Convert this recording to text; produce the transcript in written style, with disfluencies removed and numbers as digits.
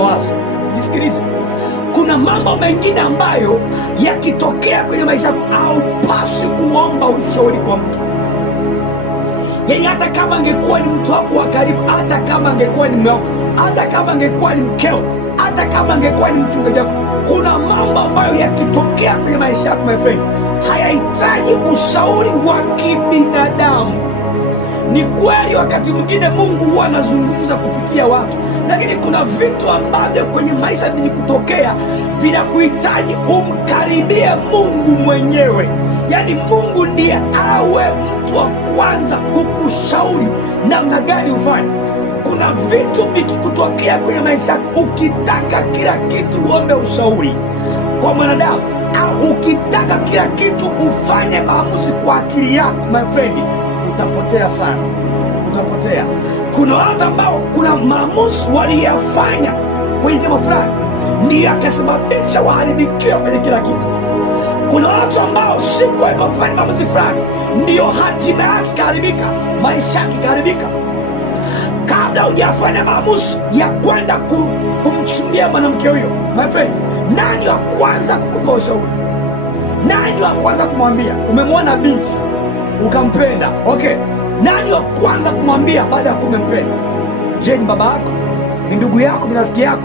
Wazo, nisikilize. Kuna mambo mengine ambayo yakitokea kwenye maisha yako haupaswi kuomba ushauri kwa mtu. Yaani hata kama angekuwa ni mtu wako wa karibu, hata kama angekuwa ni mume wako, hata kama angekuwa ni mkeo, hata kama angekuwa ni mchungaji wako, kuna mambo ambayo yakitokea kwenye maisha yako, my friend, hayahitaji ushauri wa kibinadamu. Ni kweli wakati mwingine Mungu huwa anazungumza kupitia watu, lakini kuna vitu ambavyo kwenye maisha vilikutokea vinakuhitaji umkaribie Mungu mwenyewe. Yaani Mungu ndiye awe mtu wa kwanza kukushauri namna gani ufanye. Kuna vitu vikikutokea kwenye maisha yako, ukitaka kila kitu uombe ushauri kwa mwanadamu, au ukitaka kila kitu ufanye maamuzi kwa akili yako, my friend, utapotea sana, utapotea. Kuna watu ambao kuna maamuzi waliyafanya kwenye jambo fulani ndiyo akasababisha waharibikiwa kwenye kila kitu. Kuna watu ambao siku walipofanya maamuzi fulani ndiyo hatima yake ikaharibika, maisha yake ikaharibika. Kabla hujafanya maamuzi ya kwenda kumchumbia mwanamke huyo, my friend, nani wa kwanza kukupa ushauri? Nani wa kwanza kumwambia? Umemwona binti ukampenda, okay, nani wa kwanza kumwambia baada ya kumempenda? Je, ni baba yako? Ni ndugu yako? Ni rafiki yako?